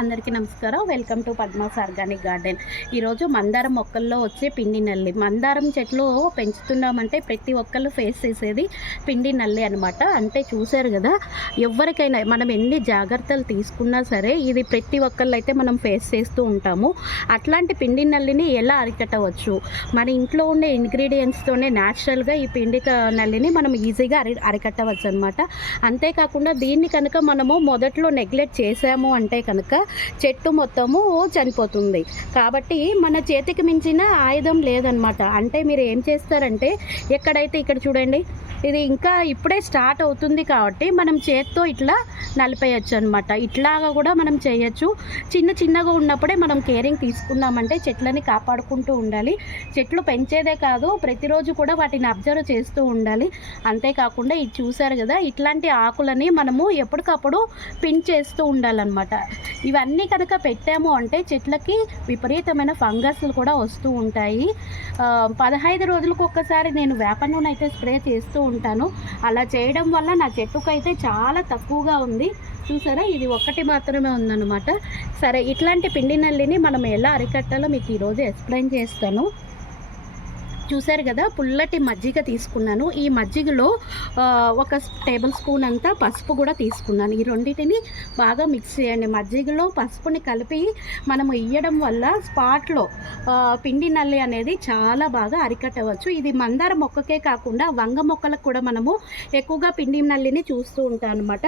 అందరికీ నమస్కారం. Welcome to Padma's organic garden. ఈరోజు మందారం మొక్కల్లో వచ్చే పిండి నల్లి. మందారం చెట్లు పెంచుతున్నామంటే ప్రతి ఒక్కళ్ళు ఫేస్ చేసేది పిండి నల్లి అనమాట అంటే చూశారు కదా ఎవరికైనా మనం ఎన్ని జాగ్రత్తలు తీసుకున్నా సరే ఇది ప్రతి ఒక్కళ్ళు అయితే మనం ఫేస్ చేస్తూ ఉంటాము. అట్లాంటి పిండి నల్లిని ఎలా అరికట్టవచ్చు? మన ఇంట్లో ఉండే ఇంగ్రీడియంట్స్తోనే న్యాచురల్గా ఈ పిండి నల్లిని మనం ఈజీగా అరి అరికట్టవచ్చు అనమాట అంతేకాకుండా దీన్ని కనుక మనము మొదట్లో నెగ్లెక్ట్ చేసాము అంటే కనుక చెట్టు మొత్తము చనిపోతుంది. కాబట్టి మన చేతికి మించిన ఆయుధం లేదనమాట అంటే మీరు ఏం చేస్తారంటే ఎక్కడైతే ఇక్కడ చూడండి ఇది ఇంకా ఇప్పుడే స్టార్ట్ అవుతుంది కాబట్టి మనం చేత్తో ఇట్లా నలిపేయచ్చు అనమాట ఇట్లాగా కూడా మనం చేయొచ్చు. చిన్న చిన్నగా ఉన్నప్పుడే మనం కేరింగ్ తీసుకున్నామంటే చెట్లని కాపాడుకుంటూ ఉండాలి. చెట్లు పెంచేదే కాదు ప్రతిరోజు కూడా వాటిని అబ్జర్వ్ చేస్తూ ఉండాలి. అంతేకాకుండా ఇది చూసారు కదా ఇట్లాంటి ఆకులని మనము ఎప్పటికప్పుడు పిన్ చేస్తూ ఉండాలన్నమాట. ఇవన్నీ కనుక పెట్టాము అంటే చెట్లకి విపరీతమైన ఫంగస్లు కూడా వస్తూ ఉంటాయి. పదహైదు రోజులకు ఒక్కసారి నేను వేప నూనె అయితే స్ప్రే చేస్తూ ఉంటాను. అలా చేయడం వల్ల నా చెట్టుకైతే చాలా తక్కువగా ఉంది. చూసారా? ఇది ఒక్కటి మాత్రమే ఉందన్నమాట. సరే ఇట్లాంటి పిండి నల్లిని మనం ఎలా అరికట్టాలో మీకు ఈరోజు ఎక్స్ప్లెయిన్ చేస్తాను. చూశారు కదా పుల్లటి మజ్జిగ తీసుకున్నాను. ఈ మజ్జిగలో ఒక టేబుల్ స్పూన్ అంతా పసుపు కూడా తీసుకున్నాను. ఈ రెండింటిని బాగా మిక్స్ చేయండి. మజ్జిగలో పసుపుని కలిపి మనం ఇయ్యడం వల్ల స్పాట్లో పిండి నల్లి అనేది చాలా బాగా అరికట్టవచ్చు. ఇది మందార మొక్కకే కాకుండా వంగ మొక్కలకు కూడా మనము ఎక్కువగా పిండి నల్లిని చూస్తూ ఉంటాం అనమాట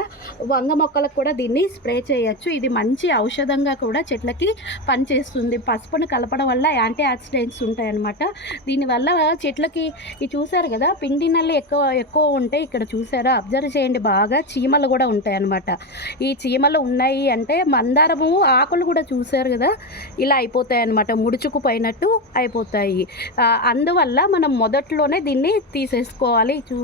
వంగ మొక్కలకు కూడా దీన్ని స్ప్రే చేయొచ్చు. ఇది మంచి ఔషధంగా కూడా చెట్లకి పనిచేస్తుంది. పసుపును కలపడం వల్ల యాంటీ ఆక్సిడెంట్స్ ఉంటాయన్నమాట. దీనివల్ల చెట్లకి ఇది చూసారు కదా పిండి నల్లి ఎక్కువ ఎక్కువ ఉంటే ఇక్కడ చూసారా అబ్జర్వ్ చేయండి బాగా చీమలు కూడా ఉంటాయి అన్నమాట ఈ చీమలు ఉన్నాయి అంటే మందారము ఆకులు కూడా చూసారు కదా ఇలా అయిపోతాయి అన్నమాట ముడుచుకు పోయినట్టు అయిపోతాయి. అందువల్ల మనం మొదట్లోనే దీన్ని తీసేసుకోవాలి. చూ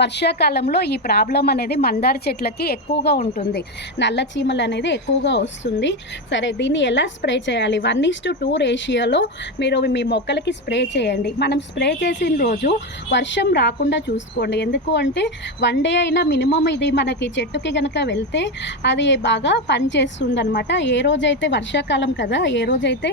వర్షాకాలంలో ఈ ప్రాబ్లం అనేది మందార చెట్లకి ఎక్కువగా ఉంటుంది. నల్ల చీమలు అనేది ఎక్కువగా వస్తుంది. సరే దీన్ని ఎలా స్ప్రే చేయాలి? వన్ ఇస్ టు టూ రేషియోలో మీరు మీ మొక్కలకి స్ప్రే చేయండి. మనం స్ప్రే చేసిన రోజు వర్షం రాకుండా చూసుకోండి. ఎందుకు అంటే వన్ డే అయినా మినిమం ఇది మనకి చెట్టుకి కనుక వెళ్తే అది బాగా పనిచేస్తుంది అనమాట ఏ రోజైతే వర్షాకాలం కదా ఏ రోజైతే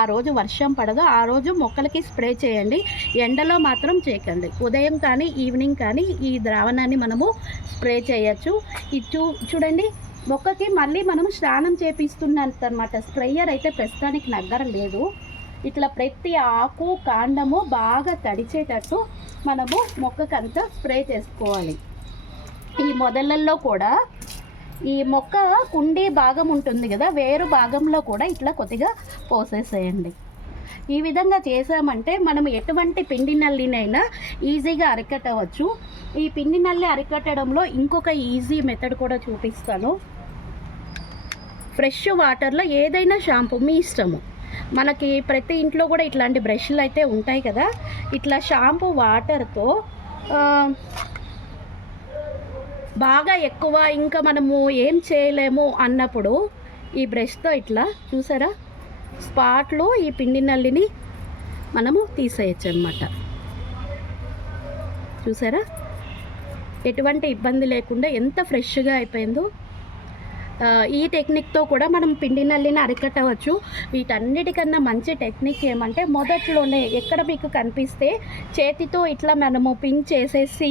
ఆ రోజు వర్షం వర్షం పడదో. ఆ రోజు మొక్కలకి స్ప్రే చేయండి. ఎండలో మాత్రం చేయకండి. ఉదయం కానీ ఈవినింగ్ కానీ ఈ ద్రావణాన్ని మనము స్ప్రే చేయొచ్చు. ఇది చూ చూడండి మొక్కకి మళ్ళీ మనం స్నానం చేపిస్తున్నంత అనమాట స్ప్రేయర్ అయితే ప్రస్తుతానికి నగ్గర లేదు. ఇట్లా ప్రతి ఆకు కాండము బాగా తడిచేటట్టు మనము మొక్కకంతా స్ప్రే చేసుకోవాలి. ఈ మొదలల్లో కూడా ఈ మొక్క కుండీ భాగం ఉంటుంది కదా వేరు భాగంలో కూడా ఇట్లా కొద్దిగా పోసేసేయండి. ఈ విధంగా చేసామంటే మనం ఎటువంటి పిండి నల్లినైనా ఈజీగా అరికట్టవచ్చు. ఈ పిండి నల్లి అరికట్టడంలో ఇంకొక ఈజీ మెథడ్ కూడా చూపిస్తాను. ఫ్రెష్ వాటర్లో ఏదైనా షాంపూ మీ ఇష్టము. మనకి ప్రతి ఇంట్లో కూడా ఇట్లాంటి బ్రష్లు అయితే ఉంటాయి కదా. ఇట్లా షాంపూ వాటర్తో బాగా ఎక్కువ ఇంకా మనము ఏం చేయలేము అన్నప్పుడు ఈ బ్రష్తో ఇట్లా చూసారా? స్పాట్లో ఈ పిండి నల్లిని మనము తీసేయచ్చు అనమాట చూసారా? ఎటువంటి ఇబ్బంది లేకుండా ఎంత ఫ్రెష్గా అయిపోయిందో. ఈ టెక్నిక్తో కూడా మనం పిండి నల్లిని అరికట్టవచ్చు. వీటన్నిటికన్నా మంచి టెక్నిక్ ఏమంటే మొదట్లోనే ఎక్కడ మీకు కనిపిస్తే చేతితో ఇట్లా మనము పిన్ చేసేసి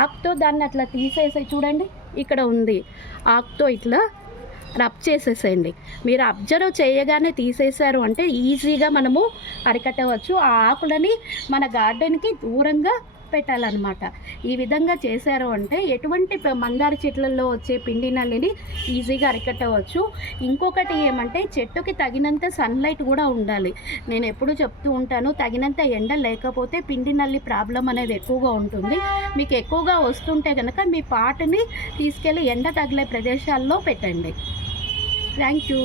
ఆకుతో దాన్ని అట్లా తీసేసి చూడండి ఇక్కడ ఉంది. ఆకుతో ఇట్లా రబ్ చేసేసేయండి. మీరు అబ్జర్వ్ చేయగానే తీసేశారు అంటే ఈజీగా మనము అరికట్టవచ్చు. ఆ ఆకులని మన గార్డెన్కి దూరంగా పెట్టాలన్నమాట. ఈ విధంగా చేశారు అంటే ఎటువంటి మందారి మందార చెట్లలో వచ్చే పిండి నల్లిని ఈజీగా అరికట్టవచ్చు. ఇంకొకటి ఏమంటే చెట్టుకి తగినంత సన్లైట్ కూడా ఉండాలి. నేను ఎప్పుడూ చెప్తూ ఉంటాను తగినంత ఎండ లేకపోతే పిండి నల్లి ప్రాబ్లం అనేది ఎక్కువగా ఉంటుంది. మీకు ఎక్కువగా వస్తుంటే కనుక మీ పాటని తీసుకెళ్ళి ఎండ తగిలే ప్రదేశాల్లో పెట్టండి. Thank you